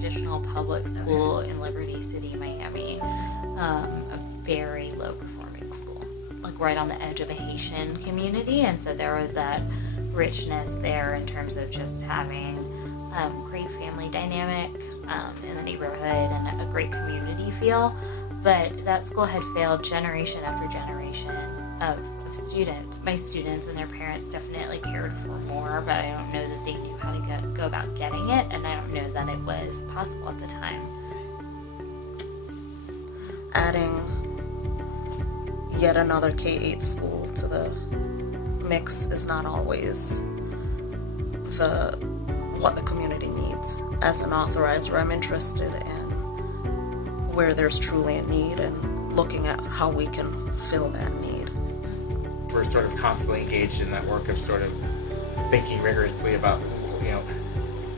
traditional public school in Liberty City, Miami, a very low performing school, like right on the edge of a Haitian community. And so there was that richness there in terms of just having great family dynamic in the neighborhood and a great community feel. But that school had failed generation after generation of students. My students and their parents definitely cared for more, but I don't know that they knew how to go about getting it, and I don't know that it was possible at the time. Adding yet another K-8 school to the mix is not always what the community needs. As an authorizer, I'm interested in where there's truly a need and looking at how we can fill that need. We're sort of constantly engaged in that work of sort of thinking rigorously about,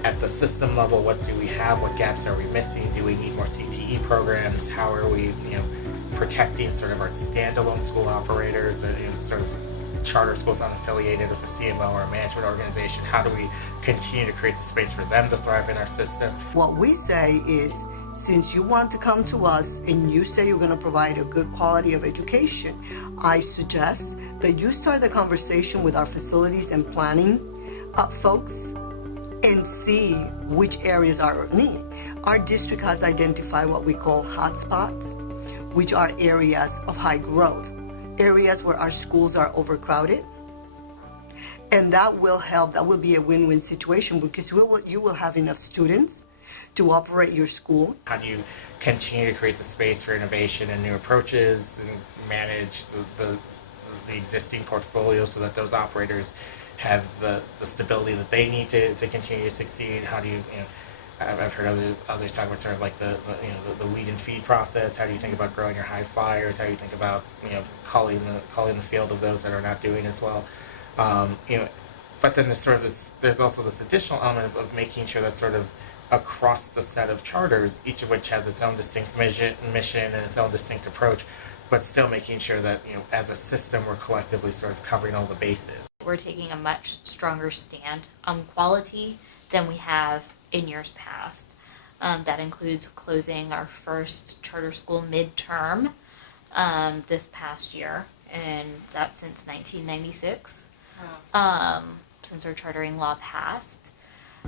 at the system level, what do we have, what gaps are we missing, do we need more CTE programs, how are we, protecting sort of our standalone school operators or sort of charter schools unaffiliated with a CMO or a management organization, how do we continue to create the space for them to thrive in our system? What we say is, since you want to come to us and you say you're going to provide a good quality of education, I suggest that you start the conversation with our facilities and planning folks and see which areas are in need. Our district has identified what we call hotspots, which are areas of high growth, areas where our schools are overcrowded. And that will help, that will be a win-win situation because you will have enough students to operate your school. How do you continue to create the space for innovation and new approaches and manage the existing portfolio so that those operators have the stability that they need to continue to succeed? How do you, I've heard others talk about sort of like the weed and feed process. How do you think about growing your high flyers? How do you think about calling the field of those that are not doing as well? But then there's also this additional element of making sure that sort of across the set of charters, each of which has its own distinct mission and its own distinct approach, but still making sure that as a system we're collectively sort of covering all the bases. We're taking a much stronger stand on quality than we have in years past. That includes closing our first charter school midterm this past year, and that's since 1996, since our chartering law passed.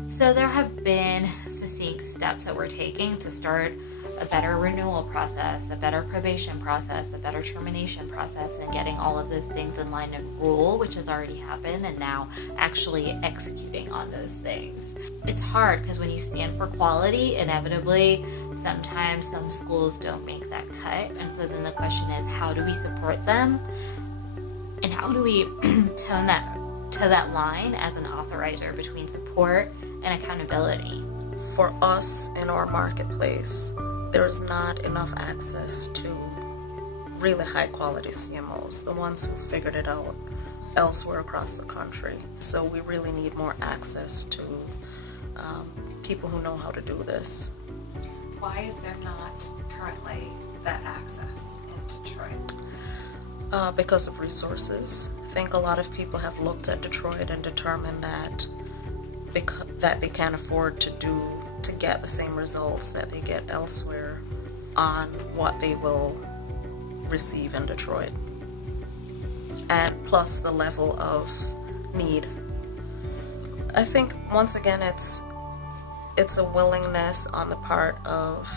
So there have been succinct steps that we're taking to start a better renewal process, a better probation process, a better termination process, and getting all of those things in line and rule, which has already happened, and now actually executing on those things. It's hard because when you stand for quality, inevitably, sometimes some schools don't make that cut. And so then the question is, how do we support them? And how do we toe that line as an authorizer between support and accountability? For us in our marketplace, there is not enough access to really high quality CMOs, the ones who figured it out elsewhere across the country. So we really need more access to people who know how to do this. Why is there not currently that access in Detroit? Because of resources. I think a lot of people have looked at Detroit and determined that they can't afford to get the same results that they get elsewhere on what they will receive in Detroit. And plus the level of need. I think once again it's a willingness on the part of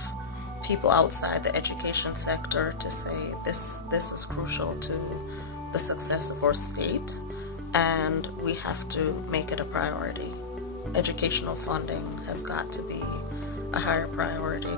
people outside the education sector to say this is crucial to the success of our state and we have to make it a priority. Educational funding has got to be a higher priority.